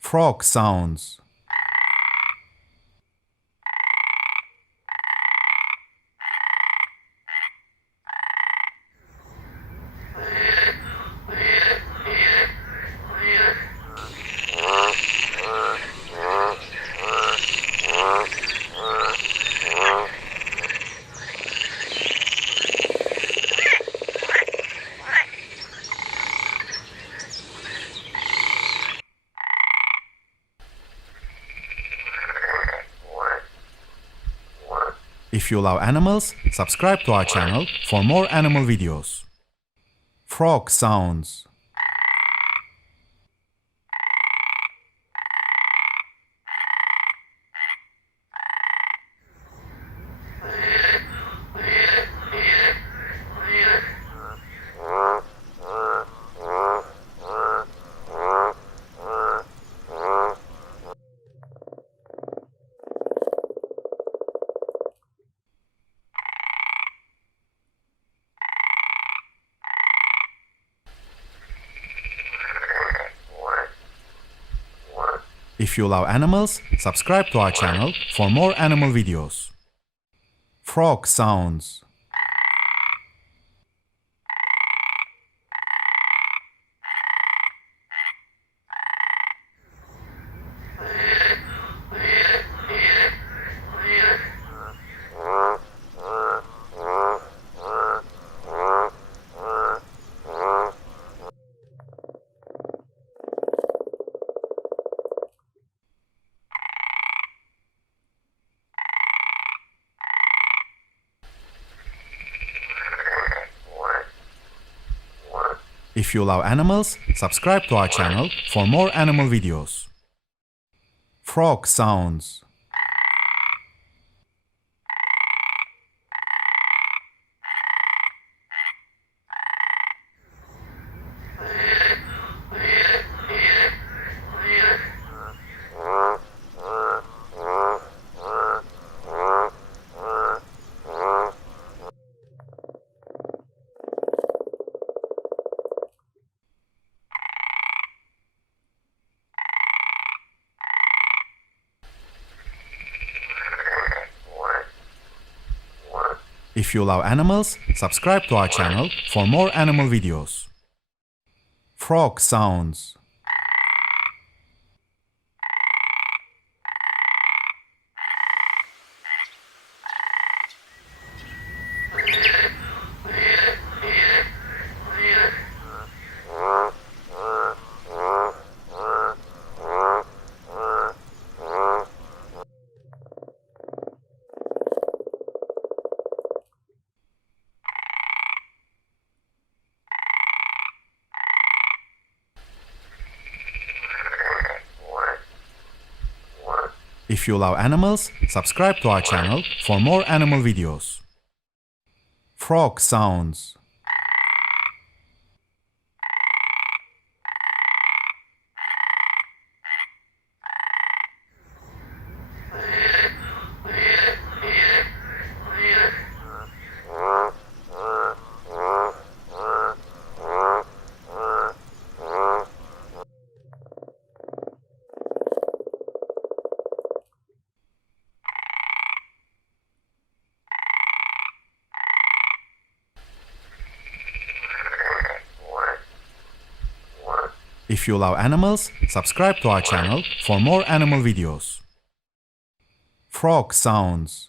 Frog sounds. If you love animals, subscribe to our channel for more animal videos. Frog sounds. If you love animals, subscribe to our channel for more animal videos. Frog sounds. If you love animals, subscribe to our channel for more animal videos. Frog sounds. If you love animals, subscribe to our channel for more animal videos. Frog sounds. If you love animals, subscribe to our channel for more animal videos. Frog sounds. If you love animals, subscribe to our channel for more animal videos. Frog sounds.